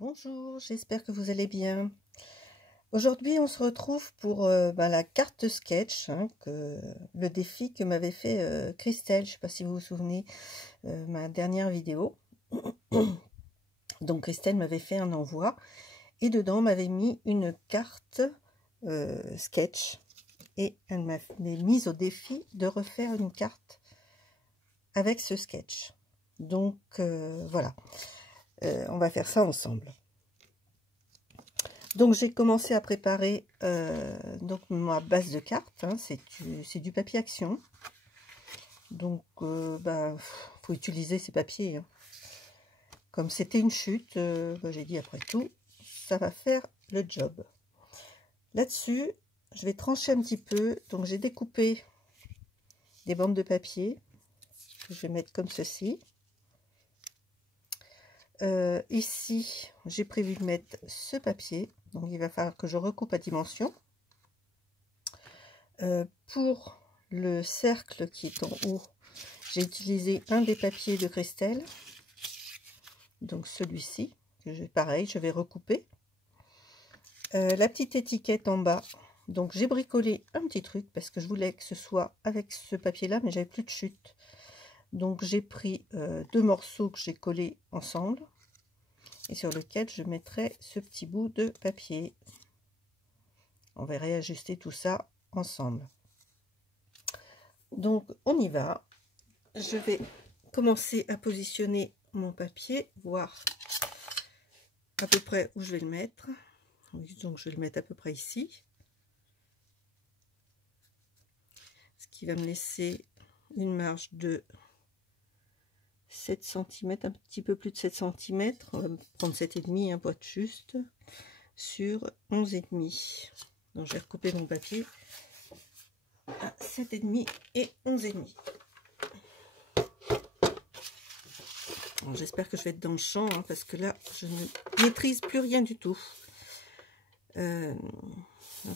Bonjour, j'espère que vous allez bien. Aujourd'hui, on se retrouve pour la carte sketch, le défi que m'avait fait Christelle. Je ne sais pas si vous vous souvenez, ma dernière vidéo. Donc Christelle m'avait fait un envoi et dedans m'avait mis une carte sketch et elle m'avait mise au défi de refaire une carte avec ce sketch. Donc voilà, on va faire ça ensemble. Donc j'ai commencé à préparer donc ma base de cartes, c'est du papier action. Donc faut utiliser ces papiers. Comme c'était une chute, j'ai dit après tout, ça va faire le job. Là-dessus, je vais trancher un petit peu. Donc j'ai découpé des bandes de papier que je vais mettre comme ceci. Ici, j'ai prévu de mettre ce papier. Donc il va falloir que je recoupe à dimension. Pour le cercle qui est en haut, j'ai utilisé un des papiers de Christelle. Donc celui-ci, pareil, je vais recouper. La petite étiquette en bas. Donc j'ai bricolé un petit truc parce que je voulais que ce soit avec ce papier-là, mais j'avais plus de chute. Donc j'ai pris deux morceaux que j'ai collés ensemble et sur lequel je mettrai ce petit bout de papier. On va réajuster tout ça ensemble. Donc on y va. Je vais commencer à positionner mon papier, voir à peu près où je vais le mettre. Donc je vais le mettre à peu près ici. Ce qui va me laisser une marge de 7 cm, un petit peu plus de 7 cm. On va prendre 7,5, un poids juste, sur 11,5. Donc je vais recouper mon papier à 7,5 et 11,5. J'espère que je vais être dans le champ, parce que là, je ne maîtrise plus rien du tout. Dans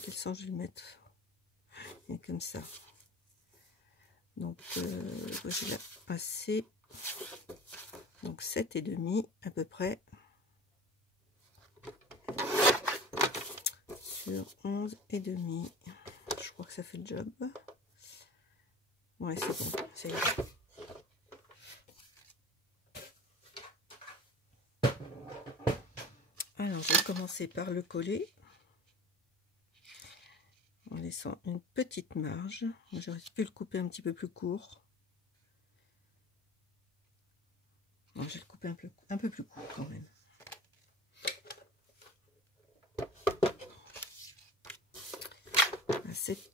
quel sens je vais le mettre? Et comme ça. Donc, je vais passer. Donc, 7,5 à peu près. Sur 11,5. Je crois que ça fait le job. Ouais, c'est bon. Ça y est. Alors, je vais commencer par le coller en laissant une petite marge. J'aurais pu le couper un petit peu plus court. Non, je vais le couper un peu plus court quand même.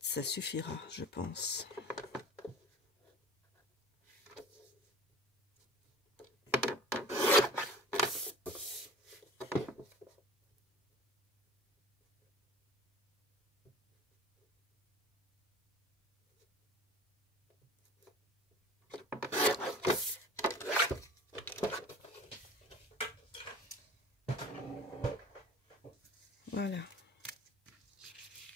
Ça suffira, je pense. Voilà.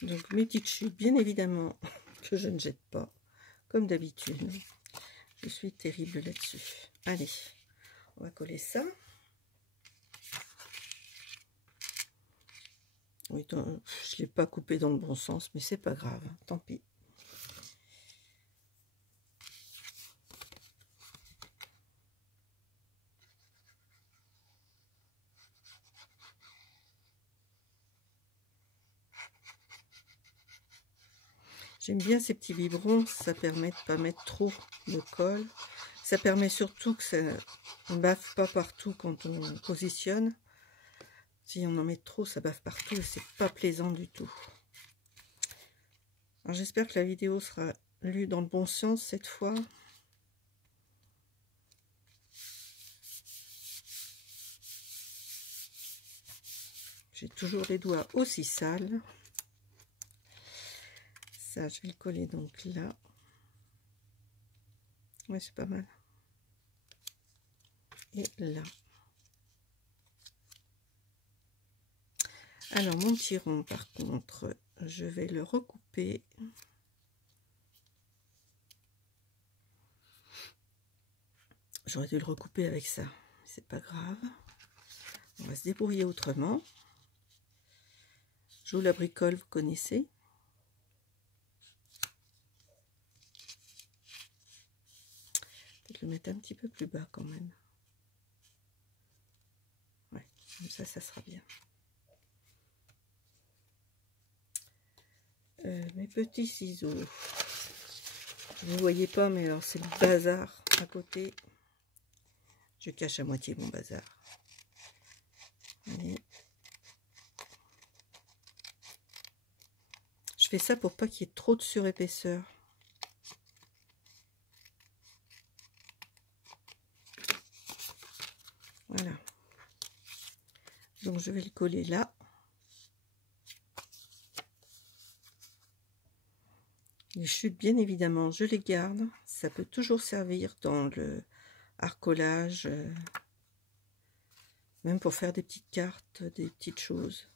Donc mes petites chutes, bien évidemment, que je ne jette pas, comme d'habitude. Je suis terrible là-dessus. Allez, on va coller ça. Oui, je ne l'ai pas coupé dans le bon sens, mais c'est pas grave, tant pis. J'aime bien ces petits biberons, ça permet de ne pas mettre trop de colle. Ça permet surtout que ça ne baffe pas partout quand on positionne. Si on en met trop, ça baffe partout et c'est pas plaisant du tout. Alors j'espère que la vidéo sera lue dans le bon sens cette fois. J'ai toujours les doigts aussi sales. Ça, je vais le coller donc là. Ouais, c'est pas mal. Et là. Alors, mon petit rond, par contre, je vais le recouper. J'aurais dû le recouper avec ça. C'est pas grave. On va se débrouiller autrement. Joue la bricole, vous connaissez. Peut-être le mettre un petit peu plus bas quand même. Ouais, comme ça sera bien. Mes petits ciseaux. Vous ne voyez pas, mais alors c'est le bazar à côté. Je cache à moitié mon bazar. Allez. Je fais ça pour pas qu'il y ait trop de surépaisseur. Voilà. Donc je vais le coller là. Les chutes, bien évidemment, je les garde. Ça peut toujours servir dans le arcolage, même pour faire des petites cartes, des petites choses.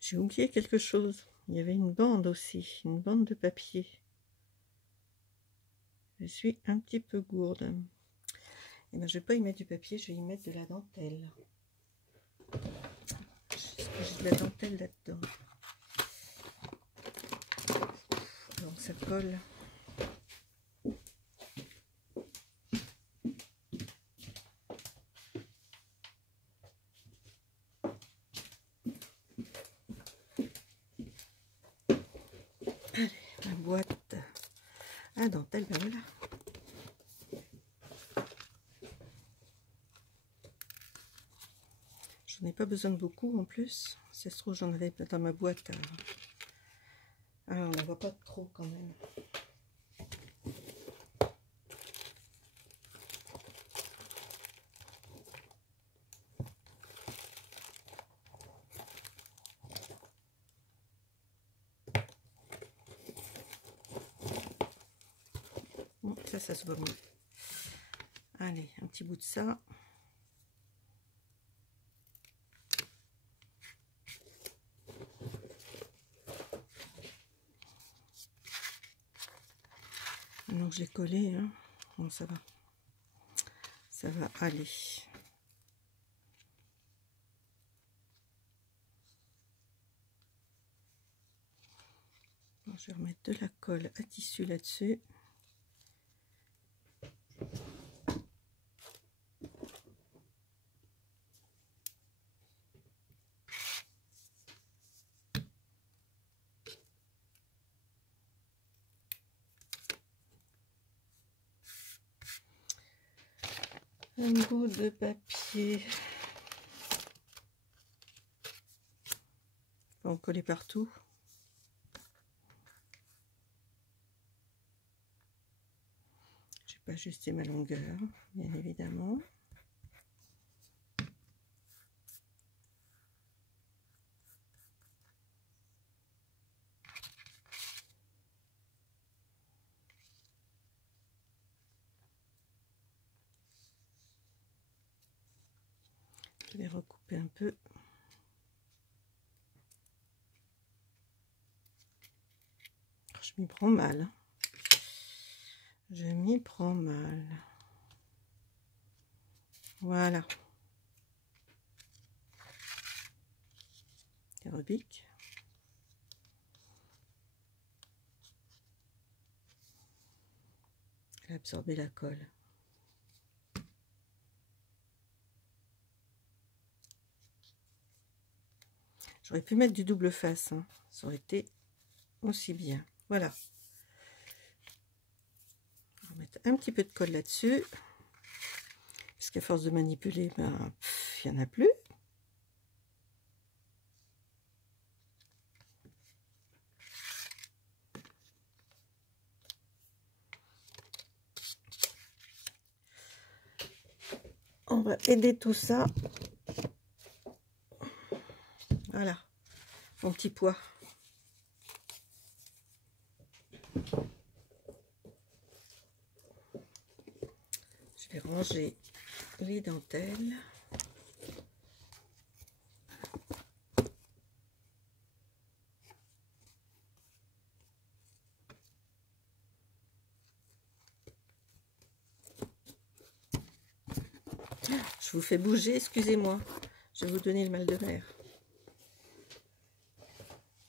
J'ai oublié quelque chose. Il y avait une bande aussi, une bande de papier. Je suis un petit peu gourde. Et ben, je vais pas y mettre du papier, je vais y mettre de la dentelle. J'ai de la dentelle là-dedans. Donc ça colle. Allez, la boîte à dentelle, ben voilà. J'en ai pas besoin de beaucoup en plus. Si ça se trouve, j'en avais dans ma boîte. Alors, on ne voit pas trop quand même. Bon, ça se voit mieux. Allez, un petit bout de ça. Donc j'ai collé, hein. Bon, ça va aller. Bon, je vais remettre de la colle à tissu là-dessus. Un bout de papier. On va coller partout. Je vais pas ajuster ma longueur, bien évidemment. Je vais recouper un peu. Je m'y prends mal. Je m'y prends mal. Voilà. Et rebique. Elle a absorbé la colle. J'aurais pu mettre du double face, hein. Ça aurait été aussi bien. Voilà. On va mettre un petit peu de colle là-dessus. Parce qu'à force de manipuler, ben, il n'y en a plus. On va aider tout ça. Voilà, mon petit pois. vais ranger les dentelles. Je vous fais bouger, excusez-moi. Je vais vous donner le mal de mer.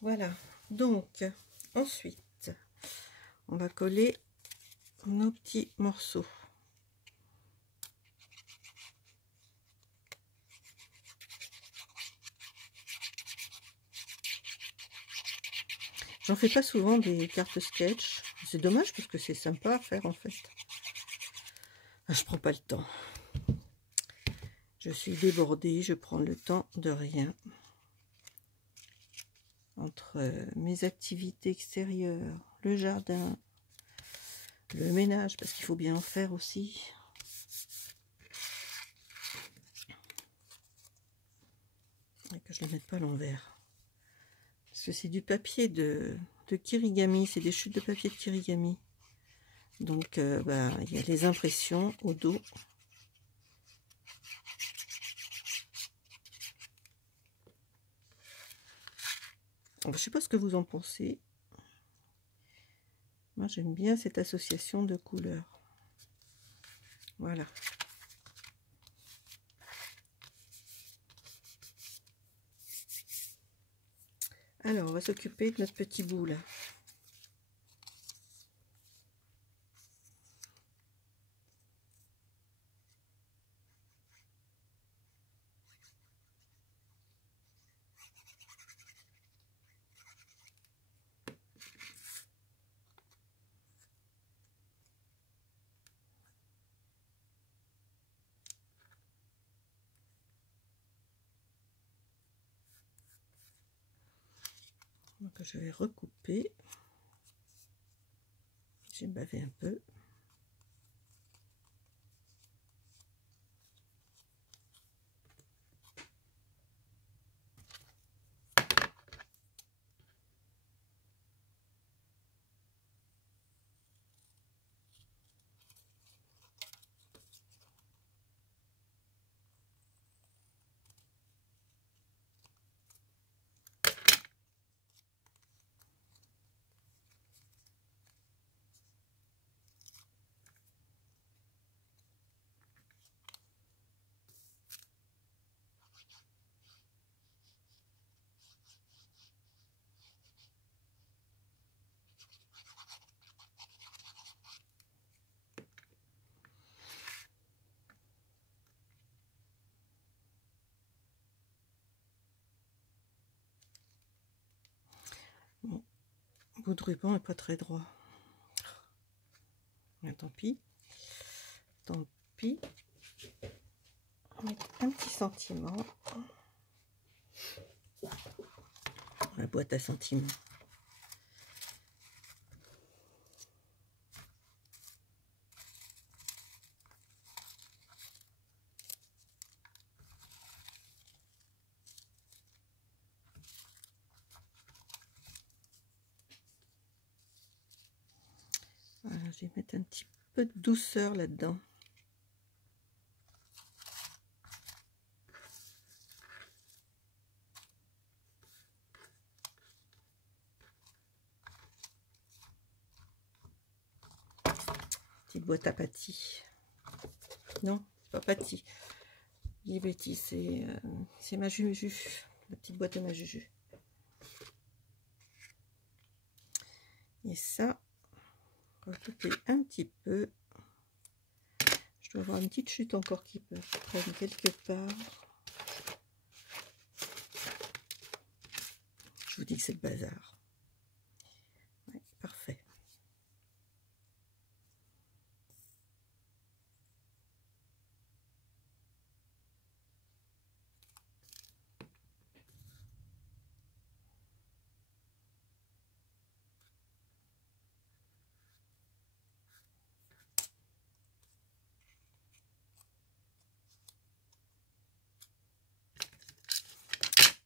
Voilà. Donc, ensuite, on va coller nos petits morceaux. J'en fais pas souvent des cartes sketch. C'est dommage parce que c'est sympa à faire en fait. Je prends pas le temps. Je suis débordée, je prends le temps de rien. Entre mes activités extérieures, le jardin, le ménage, parce qu'il faut bien en faire aussi. Et que je ne le mette pas à l'envers. Parce que c'est du papier de Kirigami, c'est des chutes de papier de Kirigami. Donc, il y a les impressions au dos. Je ne sais pas ce que vous en pensez. Moi, j'aime bien cette association de couleurs. Voilà. Alors, on va s'occuper de notre petit bout là. Donc, je vais recouper. J'ai bavé un peu. Bon, le bout de ruban n'est pas très droit. Mais tant pis. Tant pis. On va mettre un petit sentiment. La boîte à sentiments. Voilà, je vais mettre un petit peu de douceur là-dedans. Petite boîte à pâtis. Non, pas pâtis. Je dis bêtise, c'est ma juju. La petite boîte de ma juju. Et ça, recouper un petit peu. Je dois avoir une petite chute encore qui peut prendre quelque part. Je vous dis que c'est le bazar. Ouais, parfait.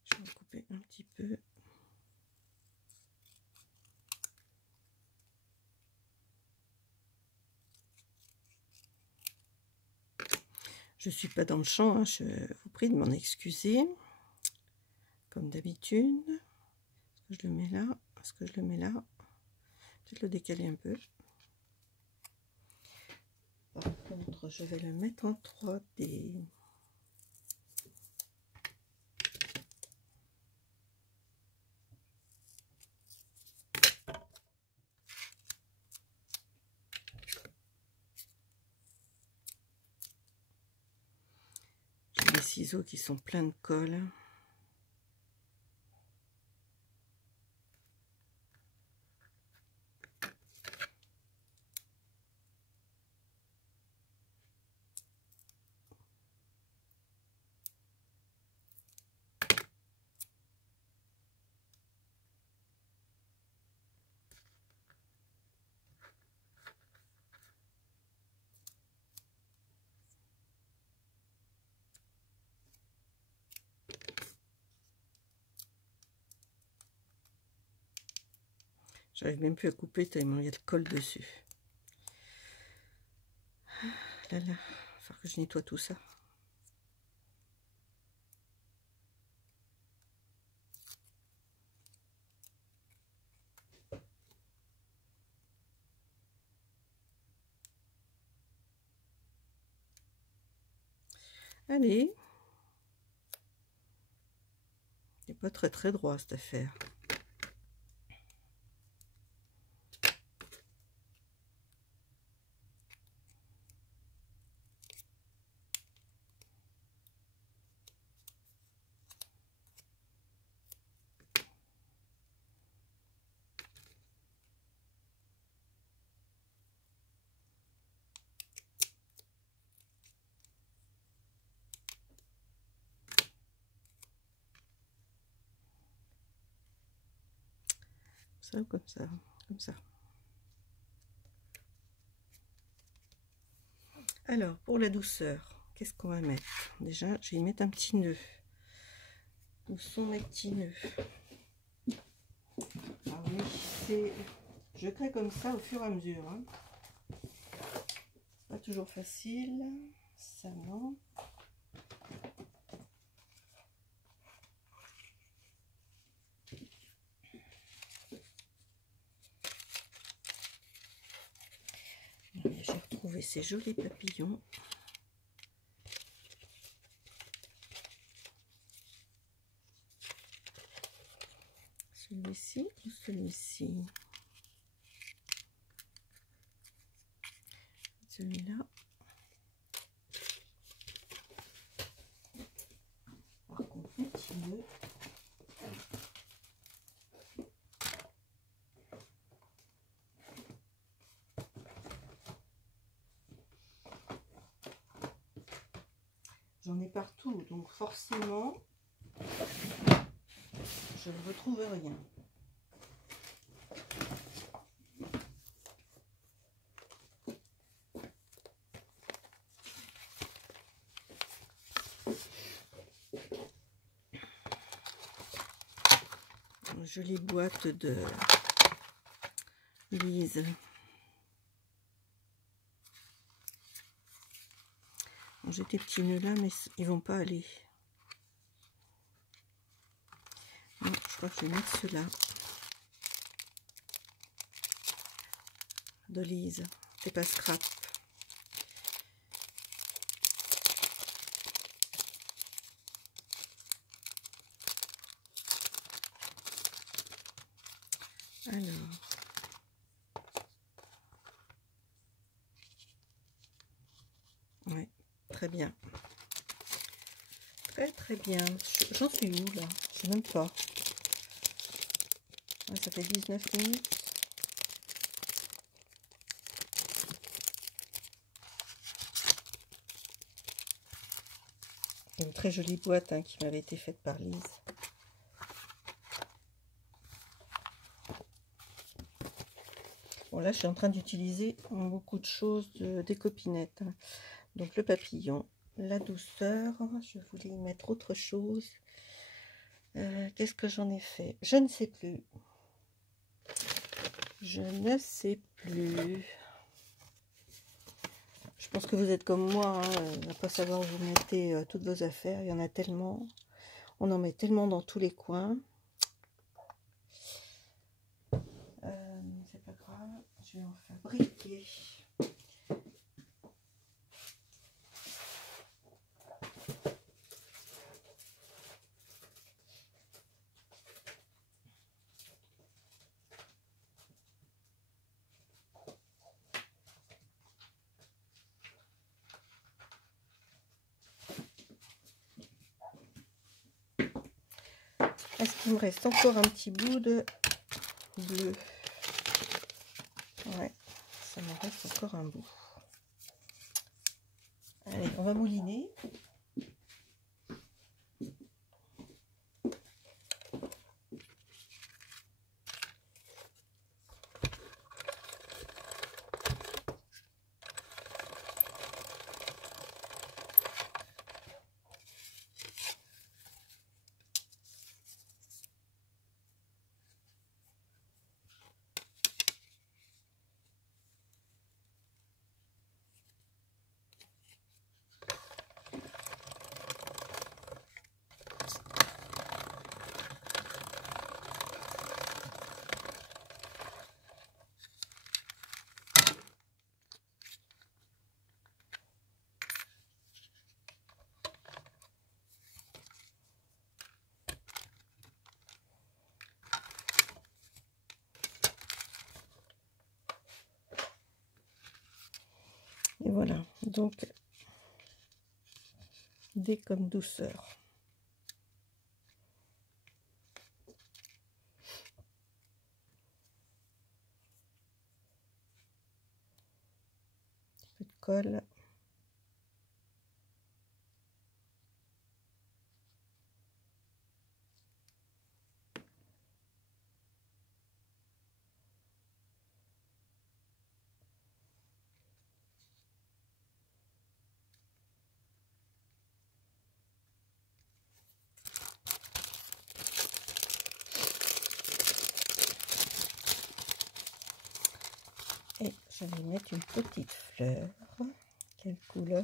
Je vais en couper un petit peu. Je suis pas dans le champ, hein, je vous prie de m'en excuser. Comme d'habitude. Est-ce que je le mets là? Est-ce que je le mets là? Peut-être le décaler un peu. Par contre, je vais le mettre en 3D. J'ai des ciseaux qui sont pleins de colle. J'arrive même plus à couper tellement il y a de colle dessus. Là, là, il va falloir que je nettoie tout ça. Allez. C'est pas très droit cette affaire. Ça ou comme ça, comme ça. Alors, pour la douceur, qu'est-ce qu'on va mettre? Déjà, je vais y mettre un petit nœud. Où sont mes petits nœuds? Ah oui, c'est... Je crée comme ça au fur et à mesure. Hein. Pas toujours facile. Ça, non. J'ai retrouvé ces jolis papillons. Celui-ci ou celui-ci? Celui-là. Par contre, petit nœud. J'en ai partout, donc forcément, je ne retrouve rien. Une jolie boîte de Lise. J'ai des petits nœuds là, mais ils vont pas aller. Non, je crois que je vais mettre ceux-là. De Lise. C'est pas scrap. Alors. Ouais, très bien. Très bien. J'en suis où là? Je sais même pas. Ouais, ça fait 19 minutes. Une très jolie boîte hein, qui m'avait été faite par Lise. Bon là je suis en train d'utiliser beaucoup de choses des copinettes. Hein. Donc le papillon, la douceur, je voulais y mettre autre chose. Qu'est-ce que j'en ai fait? Je ne sais plus. Je ne sais plus. Je pense que vous êtes comme moi, hein, à pas savoir où vous mettez toutes vos affaires. Il y en a tellement. On en met tellement dans tous les coins. C'est pas grave, je vais en fabriquer. Est-ce qu'il me reste encore un petit bout de bleu? Ouais, ça me reste encore un bout. Allez, on va mouliner. Et voilà, donc dé comme douceur. Un peu de colle. Et je vais mettre une petite fleur. Quelle couleur?